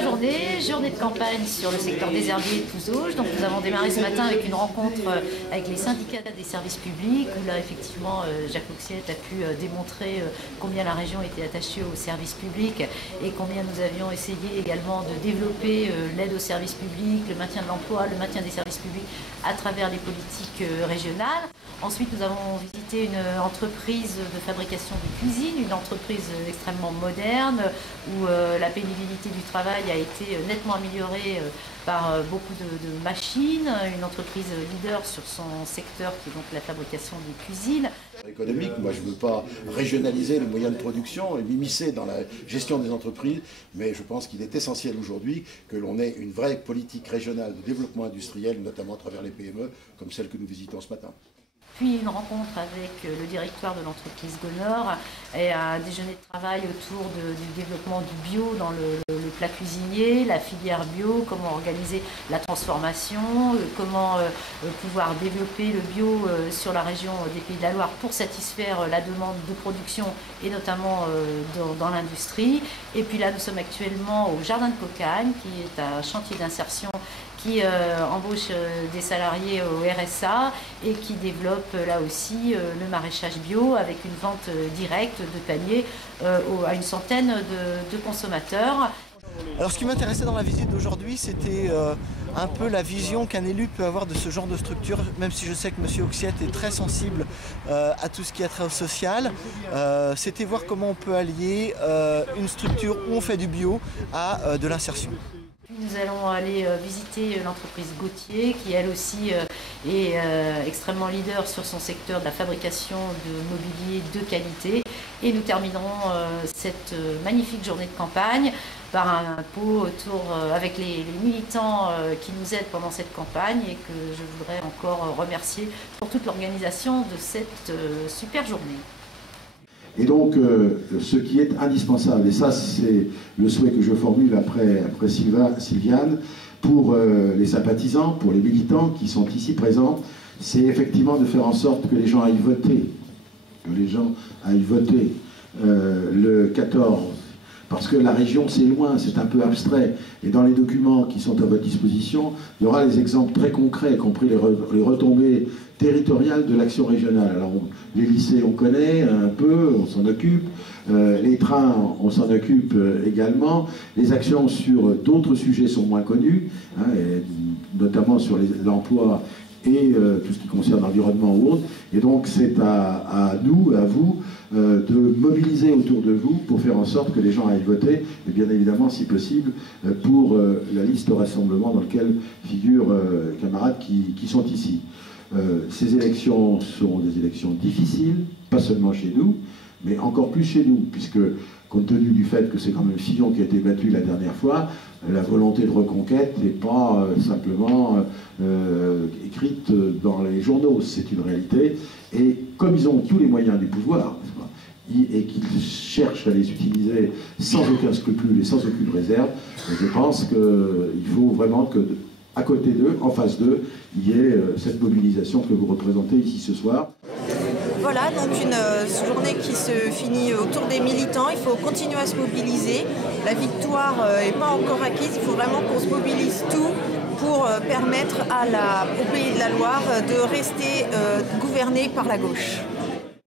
la journée, journée de campagne sur le secteur des herbiers et de Pouzauges. Donc nous avons démarré ce matin avec une rencontre avec les syndicats des services publics, où là effectivement Jacques Auxiette a pu démontrer combien la région était attachée aux services publics et combien nous avions essayé également de développer l'aide aux services publics, le maintien de l'emploi, le maintien des services publics à travers les politiques régionales. Ensuite, nous avons visité une entreprise de fabrication de cuisine, une entreprise extrêmement moderne où la pénibilité du travail a été nettement améliorée par beaucoup de machines, une entreprise leader sur son secteur qui est donc la fabrication de cuisine. Économique, moi je ne veux pas régionaliser les moyens de production et m'immiscer dans la gestion des entreprises, mais je pense qu'il est essentiel aujourd'hui que l'on ait une vraie politique régionale de développement industriel, notamment à travers les PME, comme celle que nous visitons ce matin. Puis une rencontre avec le directoire de l'entreprise Gonor et un déjeuner de travail autour du développement du bio dans le plat cuisinier, la filière bio, comment organiser la transformation, comment pouvoir développer le bio sur la région des Pays de la Loire pour satisfaire la demande de production et notamment dans l'industrie. Et puis là, nous sommes actuellement au Jardin de Cocagne, qui est un chantier d'insertion qui embauche des salariés au RSA et qui développe là aussi le maraîchage bio avec une vente directe de paniers à une centaine de consommateurs. Alors ce qui m'intéressait dans la visite d'aujourd'hui, c'était un peu la vision qu'un élu peut avoir de ce genre de structure, même si je sais que M. Auxiette est très sensible à tout ce qui est trait au social. C'était voir comment on peut allier une structure où on fait du bio à de l'insertion. Nous allons aller visiter l'entreprise Gauthier qui elle aussi est extrêmement leader sur son secteur de la fabrication de mobilier de qualité. Et nous terminerons cette magnifique journée de campagne par un pot autour avec les militants qui nous aident pendant cette campagne et que je voudrais encore remercier pour toute l'organisation de cette super journée. Et donc, ce qui est indispensable, et ça c'est le souhait que je formule après Sylviane, pour les sympathisants, pour les militants qui sont ici présents, c'est effectivement de faire en sorte que les gens aillent voter, le 14. Parce que la région, c'est loin, c'est un peu abstrait. Et dans les documents qui sont à votre disposition, il y aura des exemples très concrets, y compris les retombées territoriales de l'action régionale. Alors, les lycées, on connaît un peu, on s'en occupe. Les trains, on s'en occupe également. Les actions sur d'autres sujets sont moins connues, hein, et notamment sur l'emploi et tout ce qui concerne l'environnement ou autre. Et donc c'est à nous, à vous, de mobiliser autour de vous pour faire en sorte que les gens aillent voter, et bien évidemment, si possible, pour la liste au rassemblement dans laquelle figurent camarades qui sont ici. Ces élections sont des élections difficiles, pas seulement chez nous, mais encore plus chez nous, puisque compte tenu du fait que c'est quand même Fillon qui a été battu la dernière fois, la volonté de reconquête n'est pas simplement écrite dans les journaux, c'est une réalité. Et comme ils ont tous les moyens du pouvoir, et qu'ils cherchent à les utiliser sans aucun scrupule et sans aucune réserve, je pense qu'il faut vraiment que, à côté d'eux, en face d'eux, il y ait cette mobilisation que vous représentez ici ce soir. Voilà, donc une journée qui se finit autour des militants. Il faut continuer à se mobiliser. La victoire n'est pas encore acquise. Il faut vraiment qu'on se mobilise tout pour permettre au Pays de la Loire de rester gouverné par la gauche.